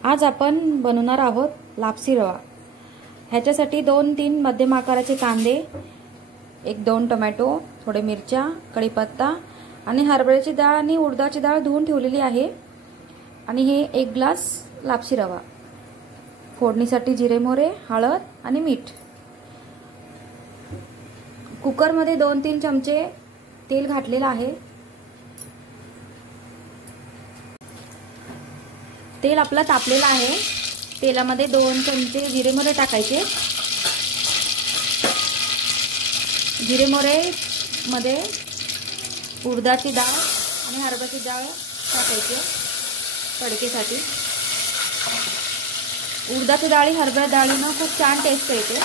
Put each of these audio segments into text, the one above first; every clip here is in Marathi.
आज आपण बनवणार आहोत लापसी रवा। ह्याच्यासाठी 2-3 मध्यम आकाराचे कांदे, 1-2 टोमॅटो, थोडे मिरच्या, कढीपत्ता आणि हरभऱ्याची डाळ आणि उडदाची डाळ धुवून ठेवलेली आहे आणि हे 1 ग्लास लापसी रवा। फोडणीसाठी जिरे मोहरे, हळद आणि मीठ। कुकर मध्ये 2-3 चमचे तेल घातलेले आहे। तेल आपलं तापलेलं आहे। तेलामध्ये 2 चमचे जिरे मोहरे टाकायचे। जिरे मोहरे मध्ये उडदाची डाळ आणि हरभऱ्याची डाळ टाकायची तडकेसाठी। उडदाची डाळ हरभरा डाळीनं खूप छान टेस्ट येते।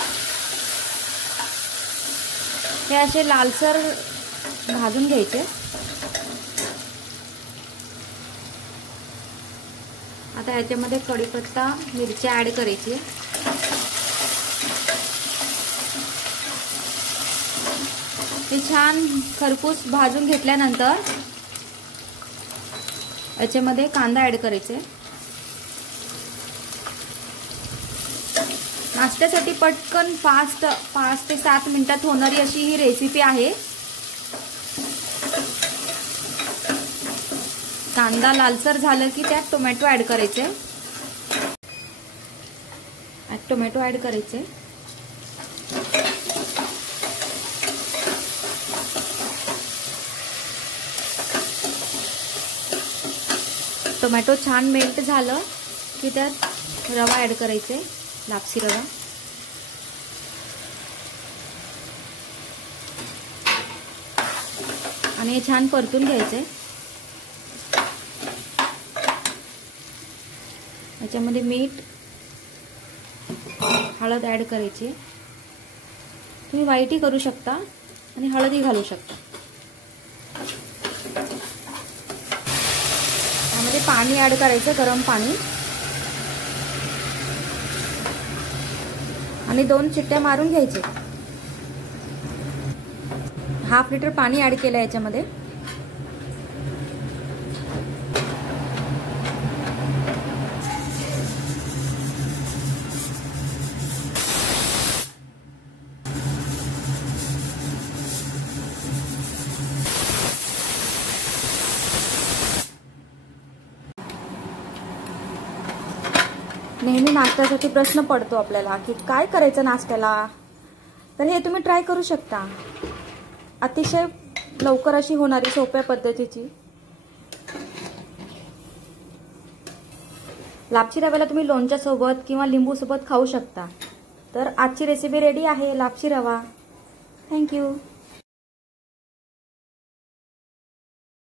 हे असे लालसर भाजून घ्यायचे। आता याच्यामध्ये कढीपत्ता, मिरच्या ऍड करायची। हे छान खरपूस भाजून घेतल्यानंतर याच्यामध्ये कांदा ऍड करायचे। नाश्त्यासाठी पटकन फास्ट 5 ते 7 मिनिटात होणारी अशी ही रेसिपी आहे। कांदा लालसर झालं की त्यात टोमॅटो ऍड करायचे। टोमॅटो ऍड करायचे। टोमॅटो छान मेल्ट झालं की त्यात रवा ऍड करायचे, लापसी रवा। आणि हे छान परतून घ्यायचे। याच्यामध्ये मीठ, हळद ऍड करायची। तुम्ही व्हाईटही करू शकता आणि हळदही घालू शकता। त्यामध्ये पाणी ऍड करायचं, गरम पाणी, आणि 2 शिट्ट्या मारून घ्यायचे। 1/2 लिटर पाणी ऍड केलं याच्यामध्ये। नेहमी नाश्त्यासाठी प्रश्न पडतो आपल्याला की काय करायचं नाश्त्याला, तर हे तुम्ही ट्राय करू शकता। अतिशय लवकर अशी होणारी सोप्या पद्धतीची लापसी रव्याला तुम्ही लोणच्या सोबत किंवा लिंबू सोबत खाऊ शकता। तर आजची रेसिपी रेडी आहे, लापसी रवा। थँक्यू।